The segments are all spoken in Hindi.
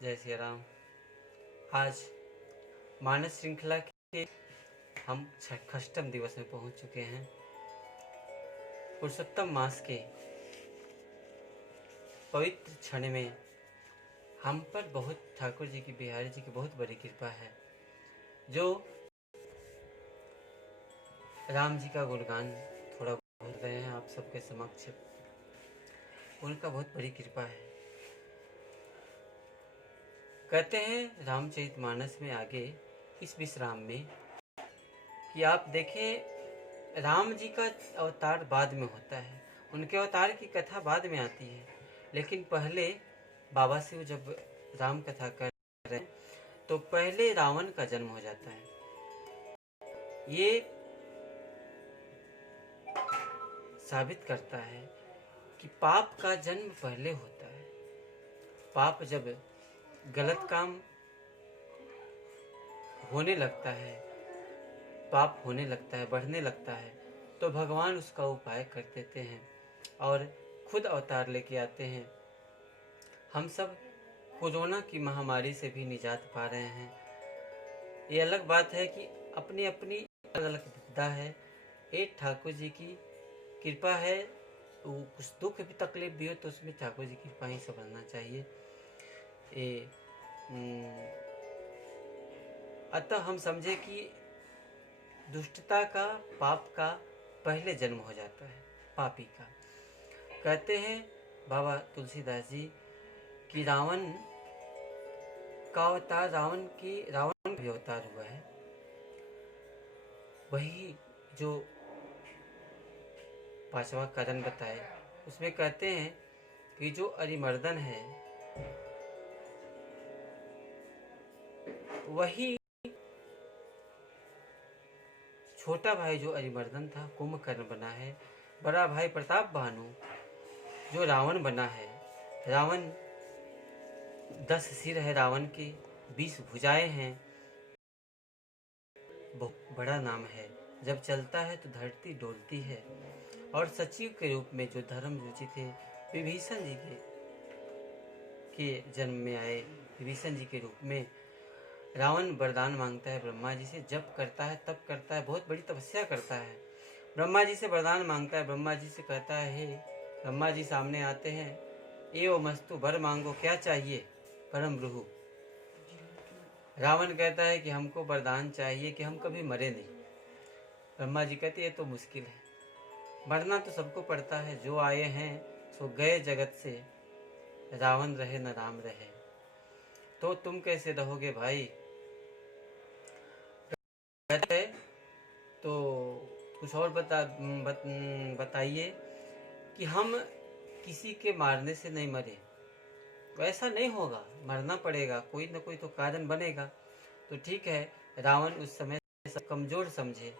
जय श्री राम। आज मानस श्रृंखला के हम 66वें दिवस में पहुंच चुके हैं। पुरुषोत्तम मास के पवित्र क्षण में हम पर बहुत ठाकुर जी की, बिहारी जी की बहुत बड़ी कृपा है, जो राम जी का गुणगान थोड़ा बोल रहे हैं आप सबके समक्ष। उनका बहुत बड़ी कृपा है। कहते हैं रामचरितमानस में आगे इस विश्राम में कि आप देखें, राम जी का अवतार बाद में होता है, उनके अवतार की कथा बाद में आती है, लेकिन पहले बाबा शिव जब राम कथा कर रहे हैं तो पहले रावण का जन्म हो जाता है। ये साबित करता है कि पाप का जन्म पहले होता है। पाप जब गलत काम होने लगता है, पाप होने लगता है, बढ़ने लगता है, तो भगवान उसका उपाय कर देते हैं और खुद अवतार लेके आते हैं। हम सब कोरोना की महामारी से भी निजात पा रहे हैं। ये अलग बात है कि अपनी अपनी अलग अलग विपदा है। एक ठाकुर जी की कृपा है, कुछ दुख भी तकलीफ भी हो तो उसमें ठाकुर जी की कृपा ही समझना चाहिए। अतः हम समझे कि दुष्टता का, पाप का पहले जन्म हो जाता है, पापी का। कहते हैं बाबा तुलसीदास जी कि रावण का अवतार, रावण भी अवतार हुआ है। वही जो 5वां कारण बताए, उसमें कहते हैं कि जो अरिमर्दन है वही छोटा भाई जो अरिमर्दन था कुंभकर्ण बना है। बड़ा भाई प्रताप भानु जो रावण बना है। रावण 10 सिर है रावण के, 20 भुजाएं हैं, बहुत बड़ा नाम है। जब चलता है तो धरती डोलती है। और सचिव के रूप में जो धर्म रुचि थे, विभीषण जी के जन्म में आए। विभीषण जी के रूप में रावण वरदान मांगता है ब्रह्मा जी से, जब करता है तब करता है, बहुत बड़ी तपस्या करता है। ब्रह्मा जी से वरदान मांगता है, ब्रह्मा जी से कहता है, हे ब्रह्मा जी सामने आते हैं, एवं मस्तु वर मांगो, क्या चाहिए परम रुहु। रावण कहता है कि हमको वरदान चाहिए कि हम कभी मरे नहीं। ब्रह्मा जी कहते ये तो मुश्किल है, मरना तो सबको पड़ता है, जो आए हैं सो गए जगत से, रावण रहे न राम रहे, तो तुम कैसे रहोगे भाई। तो कुछ और बताइए कि हम किसी के मारने से नहीं मरे, वैसा नहीं होगा, मरना पड़ेगा, कोई ना कोई तो कारण बनेगा। तो ठीक है, रावण उस समय कमजोर समझे,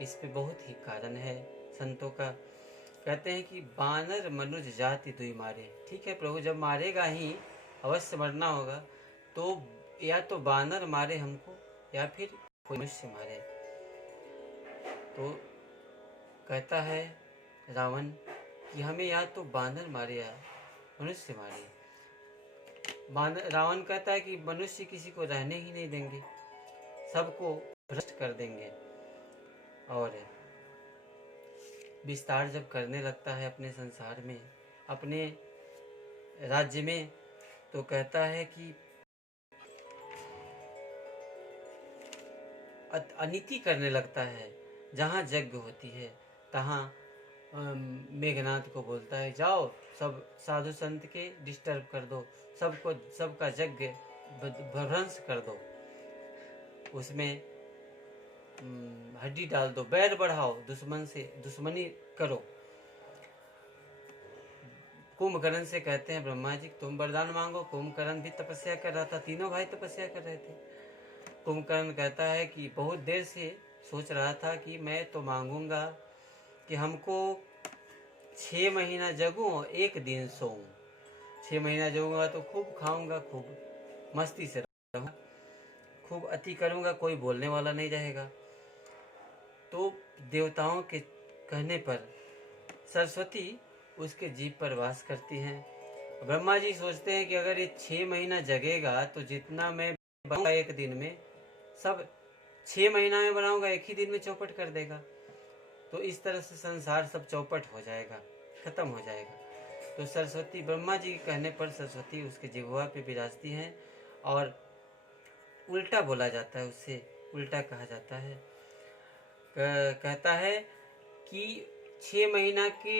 इस पे बहुत ही कारण है संतों का। कहते हैं कि बानर मनुज जाति दुई मारे। ठीक है प्रभु, जब मारेगा ही, अवश्य मरना होगा, तो या तो बानर मारे हमको या फिर कोई मनुष्य मारे। तो कहता है रावण कि हमें या तो बानर मारे या मनुष्य मारे। रावण कहता है कि मनुष्य किसी को रहने ही नहीं देंगे, सबको भ्रष्ट कर देंगे। और विस्तार जब करने लगता है अपने संसार में, अपने राज्य में, तो कहता है कि अनीति करने लगता है। जहाँ यज्ञ होती है तहाँ मेघनाथ को बोलता है, जाओ सब साधु संत के डिस्टर्ब कर दो, सबका यज्ञ भ्रंश कर दो, उसमें हड्डी डाल दो, बैर बढ़ाओ, दुश्मन से दुश्मनी करो। कुंभकर्ण से कहते हैं ब्रह्मा जी तुम वरदान मांगो। कुंभकर्ण भी तपस्या कर रहा था, तीनों भाई तपस्या कर रहे थे। कुंभकर्ण कहता है कि बहुत देर से सोच रहा था कि मैं तो मांगूंगा कि हमको 6 महीना जगूं और 1 दिन सोऊं। 6 महीना जगूंगा तो खूब खाऊंगा, खूब मस्ती से रहूंगा, खूब अति करूंगा, कोई बोलने वाला नहीं रहेगा। तो देवताओं के कहने पर सरस्वती उसके जीभ पर वास करती हैं ब्रह्मा जी सोचते हैं कि अगर ये 6 महीना जगेगा तो जितना मैं बनाऊंगा एक दिन में, सब 6 महीना में बनाऊंगा, एक ही दिन में चौपट कर देगा। तो इस तरह से संसार सब चौपट हो जाएगा, खत्म हो जाएगा। तो सरस्वती, ब्रह्मा जी के कहने पर सरस्वती उसके जिह्वा पे विराजती हैं और उल्टा बोला जाता है, उससे उल्टा कहा जाता है। कहता है कि 6 महीना के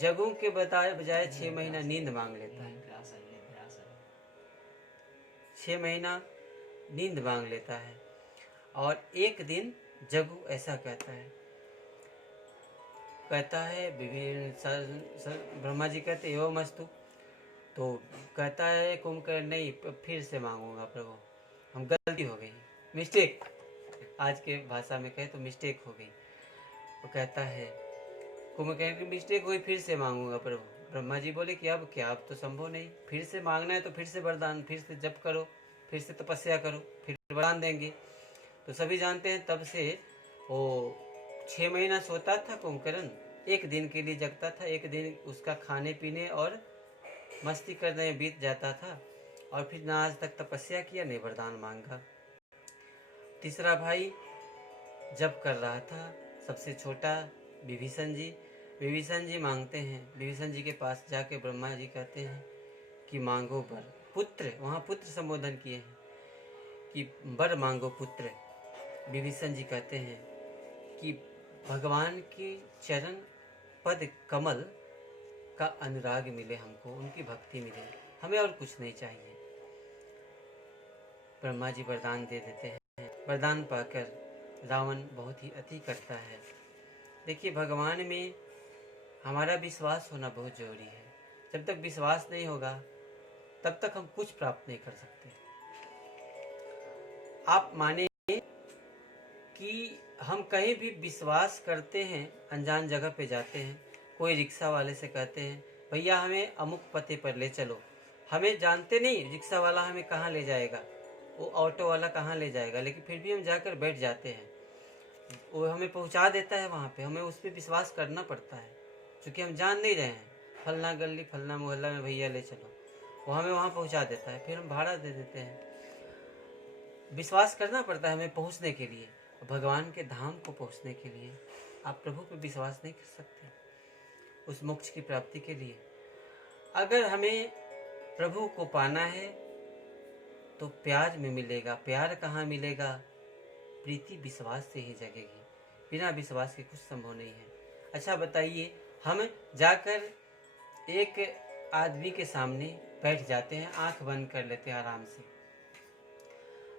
जगों के बजाय 6 महीना नींद मांग लेता है, 6 महीना नींद मांग लेता है और एक दिन जगू, ऐसा कहता है। ब्रह्मा जी कहते एवं मस्तु। तो कहता है कुंभकर्ण, नहीं फिर से मांगूंगा प्रभु, हम गलती हो गई, मिस्टेक, आज के भाषा में कहे तो मिस्टेक हो गई। वो कहता है कुंभकर्ण की मिस्टेक हुई, फिर से मांगूंगा प्रभु। ब्रह्मा जी बोले कि अब क्या, अब तो संभव नहीं, फिर से मांगना है तो फिर से वरदान, फिर से जप करो, फिर से तपस्या करो, फिर वरदान देंगे। तो सभी जानते हैं तब से वो 6 महीना सोता था कुंभकर्ण, एक दिन के लिए जगता था, एक दिन उसका खाने पीने और मस्ती करने में बीत जाता था और फिर ना आज तक तपस्या किया, नहीं वरदान मांगा। तीसरा भाई जब कर रहा था, सबसे छोटा विभीषण जी मांगते हैं। विभीषण जी के पास जाके ब्रह्मा जी कहते हैं कि मांगो वर, पुत्र, वहाँ पुत्र संबोधन किए हैं कि वर मांगो पुत्र। विभीषण जी कहते हैं कि भगवान की चरण पद कमल का अनुराग मिले हमको, उनकी भक्ति मिले, हमें और कुछ नहीं चाहिए। ब्रह्मा जी वरदान दे देते हैं। वरदान पाकर रावण बहुत ही अति करता है। देखिए, भगवान में हमारा विश्वास होना बहुत जरूरी है। जब तक विश्वास नहीं होगा तब तक हम कुछ प्राप्त नहीं कर सकते। आप माने कि हम कहीं भी विश्वास करते हैं, अनजान जगह पे जाते हैं, कोई रिक्शा वाले से कहते हैं भैया हमें अमुक पते पर ले चलो, हमें जानते नहीं रिक्शा वाला हमें कहाँ ले जाएगा, वो ऑटो वाला कहाँ ले जाएगा, लेकिन फिर भी हम जाकर बैठ जाते हैं, वो हमें पहुंचा देता है वहाँ पे, हमें उस पर विश्वास करना पड़ता है क्योंकि हम जान नहीं रहे हैं। फलना गली फलना मोहल्ला में भैया ले चलो, वो हमें वहाँ पहुँचा देता है, फिर हम भाड़ा दे देते हैं। विश्वास करना पड़ता है हमें पहुँचने के लिए, भगवान के धाम को पहुँचने के लिए आप प्रभु पे विश्वास नहीं कर सकते। उस मोक्ष की प्राप्ति के लिए अगर हमें प्रभु को पाना है तो प्यार में मिलेगा। प्यार कहाँ मिलेगा? प्रीति विश्वास से ही जगेगी, बिना विश्वास के कुछ संभव नहीं है। अच्छा बताइए, हम जाकर एक आदमी के सामने बैठ जाते हैं, आंख बंद कर लेते हैं आराम से,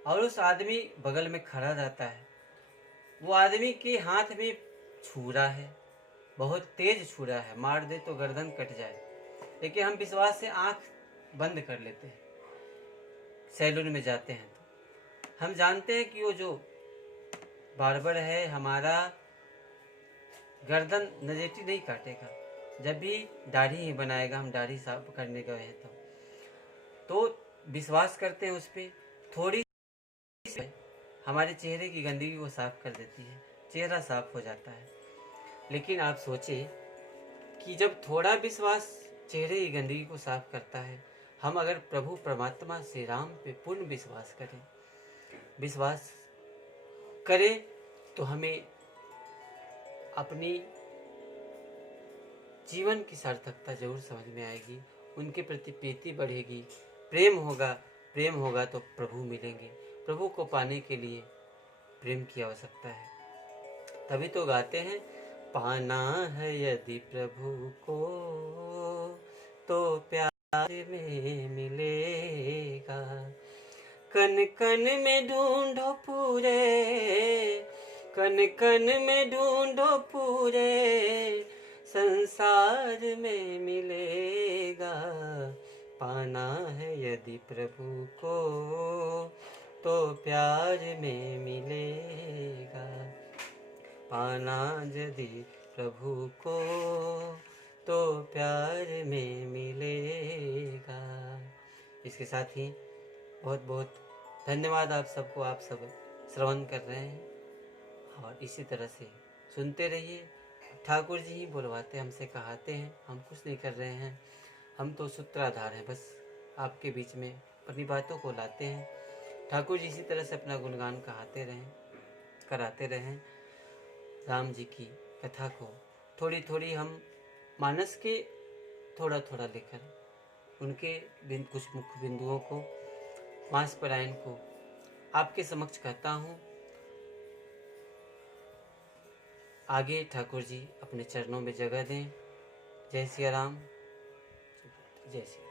और उस आदमी बगल में खड़ा रहता है, वो आदमी के हाथ में छुरा है, बहुत तेज छुरा है, मार दे तो गर्दन कट जाए, लेकिन हम विश्वास से आंख बंद कर लेते हैं। सैलून में जाते हैं तो हम जानते हैं कि वो जो बार्बर है हमारा गर्दन नजेटी नहीं काटेगा, जब भी दाढ़ी ही बनाएगा, हम दाढ़ी साफ करने गए हैं तो विश्वास करते हैं उस पर, थोड़ी हमारे चेहरे की गंदगी को साफ कर देती है, चेहरा साफ हो जाता है। लेकिन आप सोचे कि जब थोड़ा विश्वास चेहरे की गंदगी को साफ करता है, हम अगर प्रभु परमात्मा श्री राम पे पूर्ण विश्वास करें तो हमें अपनी जीवन की सार्थकता जरूर समझ में आएगी, उनके प्रति प्रीति बढ़ेगी, प्रेम होगा तो प्रभु मिलेंगे। प्रभु को पाने के लिए प्रेम की आवश्यकता है, तभी तो गाते हैं, पाना है यदि प्रभु को तो प्यार में मिलेगा, कन कन में ढूंढो पूरे, कन कन में ढूंढो पूरे, संसार में मिलेगा। पाना है यदि प्रभु को तो प्यार में मिलेगा, पाना यदि प्रभु को तो प्यार में मिलेगा। इसके साथ ही बहुत बहुत धन्यवाद आप सबको, आप सब श्रवण कर रहे हैं और इसी तरह से सुनते रहिए। ठाकुर जी ही बुलवाते, हमसे कहाते हैं, हम कुछ नहीं कर रहे हैं। हम तो सूत्राधार हैं, बस आपके बीच में अपनी बातों को लाते हैं। ठाकुर जी इसी तरह से अपना गुणगान कराते रहें। राम जी की कथा को थोड़ी थोड़ी हम मानस के थोड़ा थोड़ा लेकर उनके कुछ मुख्य बिंदुओं को, मास परायण को आपके समक्ष कहता हूँ। आगे ठाकुर जी अपने चरणों में जगह दें। जय सिया राम, जय सिया।